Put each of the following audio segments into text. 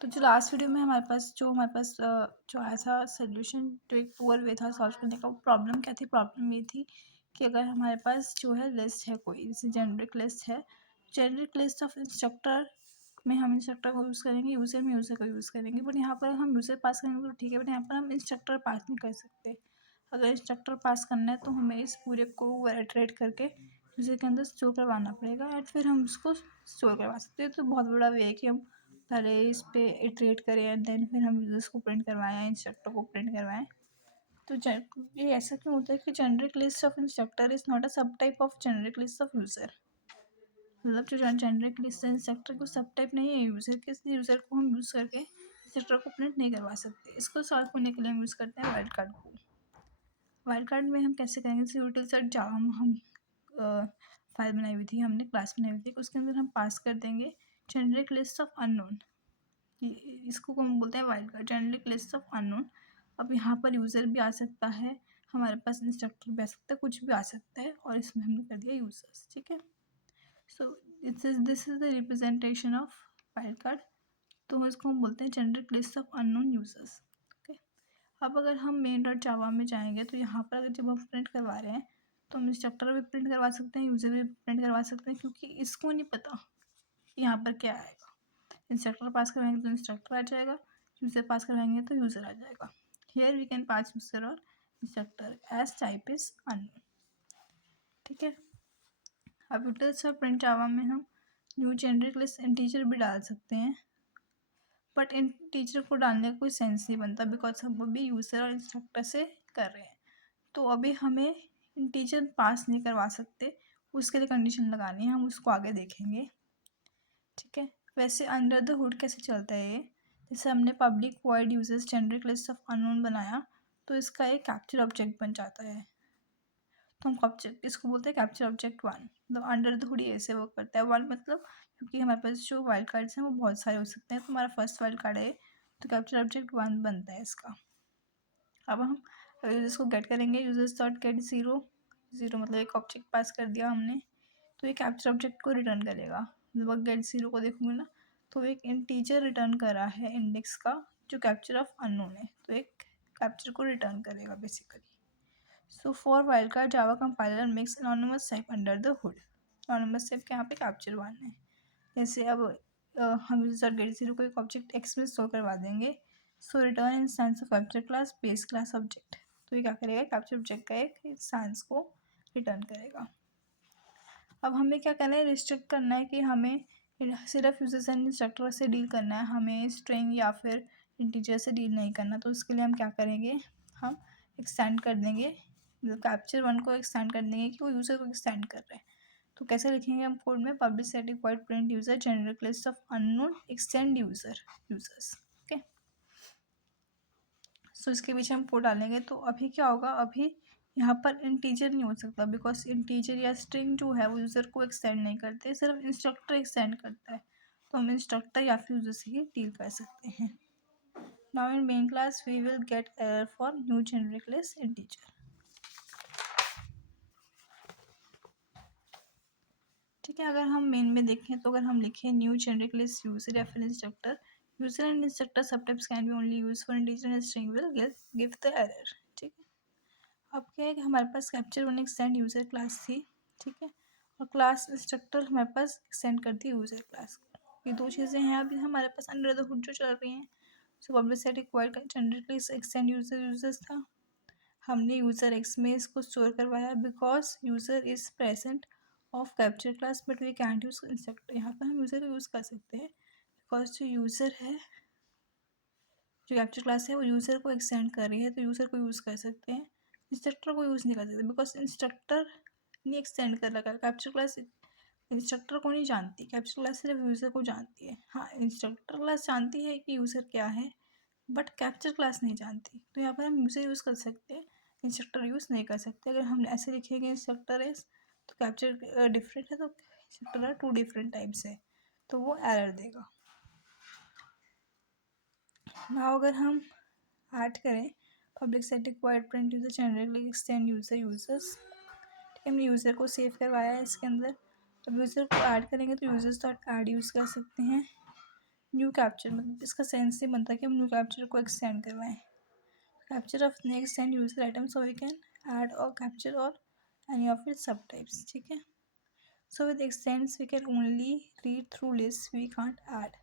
तो जो last video में हमारे पास जो आया था सोल्यूशन, जो एक पुअर वे था सॉल्व करने का, वो प्रॉब्लम क्या थी? प्रॉब्लम ये थी कि अगर हमारे पास जो है लिस्ट है, कोई जैसे जेनरिक लिस्ट है, जेनरिक लिस्ट ऑफ इंस्ट्रक्टर में हम इंस्ट्रक्टर को यूज़ करेंगे, यूज़र में यूज़र को यूज़ करेंगे। बट यहाँ पर हम यूज़र पास करेंगे तो ठीक है, बट यहाँ पर हम इंस्ट्रक्टर पास नहीं कर सकते। अगर इंस्ट्रक्टर पास करना है तो हमें इस पूरे को इटरेट करके यूज़र के अंदर स्टोर करवाना पड़ेगा एंड फिर हम उसको स्टोर करवा सकते हैं। तो बहुत बड़ा वे है कि हम पहले इस पे इटरेट करें एंड देन फिर हम यूज़र्स को प्रिंट करवाएं, इंस्ट्रक्टर को प्रिंट करवाएं। तो ये ऐसा क्यों होता है कि generic list of instructor is not a subtype of generic list of user. मतलब जो जेनरिक लिस्ट है इंस्ट्रक्टर को सब टाइप नहीं है यूज़र के, इसलिए यूज़र को हम यूज़ करके इंस्ट्रक्टर को प्रिंट नहीं करवा सकते। इसको सॉल्व करने के लिए हम यूज़ करते हैं वाइल्ड कार्ड को। वाइल्ड कार्ड में हम कैसे करेंगे? जैसे यूटिल सेट जावा में हम फाइल बनाई हुई थी, हमने क्लास बनाई हुई थी, उसके अंदर हम पास कर देंगे जेनरिक लिस्ट ऑफ अननोन। इसको हम बोलते हैं wild card, generic list of unknown. अब यहाँ पर यूज़र भी आ सकता है, हमारे पास इंस्ट्रक्टर भी आ सकता है, कुछ भी आ सकता है, और इसमें हमने कर दिया यूज़र्स। ठीक है, so this is the representation of wild card. तो इसको हम बोलते हैं generic list of unknown users. Okay, अब अगर हम मेन डॉट जावा में जाएंगे तो यहाँ पर अगर जब हम प्रिंट करवा रहे हैं तो हम इंस्ट्रक्टर भी प्रिंट करवा सकते हैं, यूज़र भी प्रिंट करवा सकते हैं, क्योंकि इसको नहीं पता कि यहाँ पर क्या आएगा। इंस्ट्रक्टर पास करवाएंगे तो इंस्ट्रक्टर आ जाएगा, यूज़र पास करवाएंगे तो यूज़र आ जाएगा। Here we can pass user और instructor as type is unknown. ठीक है, अब यूटिल्स और प्रिंट जावा में हम न्यू जेनरिक लिस्ट इंटीजर भी डाल सकते हैं, बट इन टीचर को डालने का कोई सेंस नहीं बनता बिकॉज हम अभी यूज़र और इंस्ट्रक्टर से कर रहे हैं। तो अभी हमें इंटीजर पास नहीं करवा सकते, उसके लिए कंडीशन लगानी है, हम उसको आगे देखेंगे। ठीक है, वैसे अंडर द हुड कैसे चलता है ये? जैसे हमने public void users generic list of unknown बनाया तो इसका एक कैप्चर ऑब्जेक्ट बन जाता है। तो हम ऑब्जेक्ट इसको बोलते हैं कैप्चर ऑब्जेक्ट वन। मतलब अंडर द हुड ऐसे वर्क करता है। वन मतलब क्योंकि हमारे पास जो वाइल्ड कार्ड्स हैं वो बहुत सारे हो सकते हैं, तो हमारा फर्स्ट वाइल्ड कार्ड है तो कैप्चर ऑब्जेक्ट वन बनता है इसका। अब हम यूजर्स को गेट करेंगे, users dot gate zero, zero मतलब एक ऑब्जेक्ट पास कर दिया हमने, तो ये कैप्चर ऑब्जेक्ट को रिटर्न करेगा। मतलब गेट ज़ीरो को देखूंगे ना तो एक इंटीजर रिटर्न करा है इंडेक्स का जो कैप्चर ऑफ अननोन है, तो एक कैप्चर को रिटर्न करेगा basically. So for wild card Java compiler makes anonymous type under the hood. Anonymous type के यहाँ पे कैप्चर वन है। जैसे अब हम यूजर गेट ज़ीरो को एक ऑब्जेक्ट एक्स में स्टोर करवा देंगे, so return instance of capture class base class object. तो ये क्या करेगा? कैप्चर ऑब्जेक्ट का एक इंस्टेंस को रिटर्न करेगा। अब हमें क्या करना है? रिस्ट्रिक्ट करना है कि हमें सिर्फ यूजर्स एंड इंस्ट्रक्टर से डील करना है, हमें स्ट्रिंग या फिर इंटीजर से डील नहीं करना। तो उसके लिए हम क्या करेंगे? हम एक्सटेंड कर देंगे, मतलब कैप्चर वन को एक्सटेंड कर देंगे कि वो यूज़र को एक्सटेंड कर रहे हैं। तो कैसे लिखेंगे हम कोड में? Public static void print user generic list of unknown extend users. Okay, so इसके पीछे हम कोड डालेंगे। तो अभी क्या होगा? अभी यहाँ पर इंटीजर नहीं हो सकता बिकॉज इंटीजर या स्ट्रिंग जो है वो यूज़र को एक्सटेंड नहीं करते, सिर्फ इंस्ट्रक्टर एक्सटेंड करता है। तो हम इंस्ट्रक्टर या फिर यूज़र से ही डील कर सकते हैं। Now in main class we will get error for new generic list integer. ठीक है, अगर हम मेन में देखें तो अगर हम लिखें न्यू जेनरिक लिस्ट यूजर या फिर instructor, user and instructor subtypes can be only use for integer and string will give the error. ठीक है, अब क्या है कि हमारे पास capture one extend user class थी। ठीक है, और क्लास इंस्ट्रक्टर हमारे पास एक्सटेंड करती है यूज़र क्लास। ये दो चीज़ें हैं अभी हमारे पास अंडर द हुड जो चल रही हैं। So public static void generally extend users था, हमने यूज़र एक्स में इसको स्टोर करवाया because user is present of capture class but we can't use instructor. यहाँ पर हम यूज़र को यूज़ कर सकते हैं बिकॉज जो यूज़र है, जो कैप्चर क्लास है वो यूज़र को एक्सटेंड कर रही है, तो यूज़र को यूज़ कर सकते हैं, इंस्ट्रक्टर को यूज़ नहीं कर सकते बिकॉज इंस्ट्रक्टर नहीं एक्सटेंड कर रखा है। कैप्चर क्लास इंस्ट्रक्टर को नहीं जानती, कैप्चर क्लास सिर्फ यूज़र को जानती है। हाँ, इंस्ट्रक्टर क्लास जानती है कि यूज़र क्या है, बट कैप्चर क्लास नहीं जानती। तो यहाँ पर हम यूज़र यूज़ कर सकते हैं, इंस्ट्रक्टर यूज़ नहीं कर सकते। अगर हम ऐसे लिखेंगे इंस्ट्रक्टर इज तो कैप्चर डिफरेंट है, तो इंस्ट्रक्टर टू डिफरेंट टाइप्स है, तो वो एरर देगा ना। अगर हम ऐड करें public static void print user generally extend users. ठीक है, हमने यूज़र को सेव करवाया है इसके अंदर। अब यूज़र को ऐड करेंगे तो यूजर्स डॉट ऐड यूज़ कर सकते हैं। न्यू कैप्चर मतलब इसका सेंस ये बनता है कि हम न्यू कैप्चर को एक्सटेंड करवाएं. Capture of next and user item so we can add or capture or any of it subtypes. ठीक है. So with extends we can only read through list, we can't add.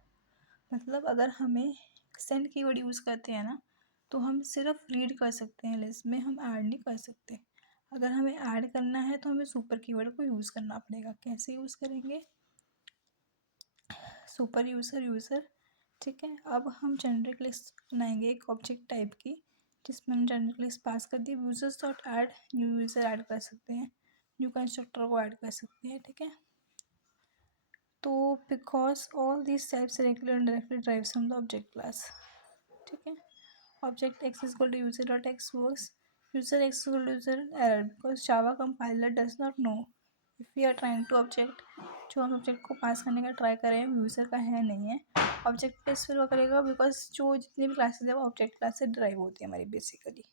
मतलब अगर हमें extend keyword use करते हैं ना तो हम सिर्फ रीड कर सकते हैं लिस्ट में, हम ऐड नहीं कर सकते. अगर हमें ऐड करना है तो हमें सुपर कीवर्ड को यूज़ करना पड़ेगा. कैसे यूज़ करेंगे? Super user. ठीक है. अब हम जेनरिक लिस्ट बनाएंगे एक ऑब्जेक्ट टाइप की, जिसमें हम जेनरिक लिस्ट पास कर दी. Users dot add, new user add कर सकते हैं, न्यू कंस्ट्रक्टर को ऐड कर सकते हैं. ठीक है. तो because all this types directly और indirectly drives from the object class. ठीक है. Object X is equal to user dot X works user X equal to user error because Java compiler does not know if we are trying to object. जो हम object को पास करने का try करें user का है नहीं है. ऑब्जेक्ट प्लेस फिर वो करेगा बिकॉज जो जितनी भी क्लासेज है वो ऑब्जेक्ट क्लास से ड्राइव होती है हमारी बेसिकली.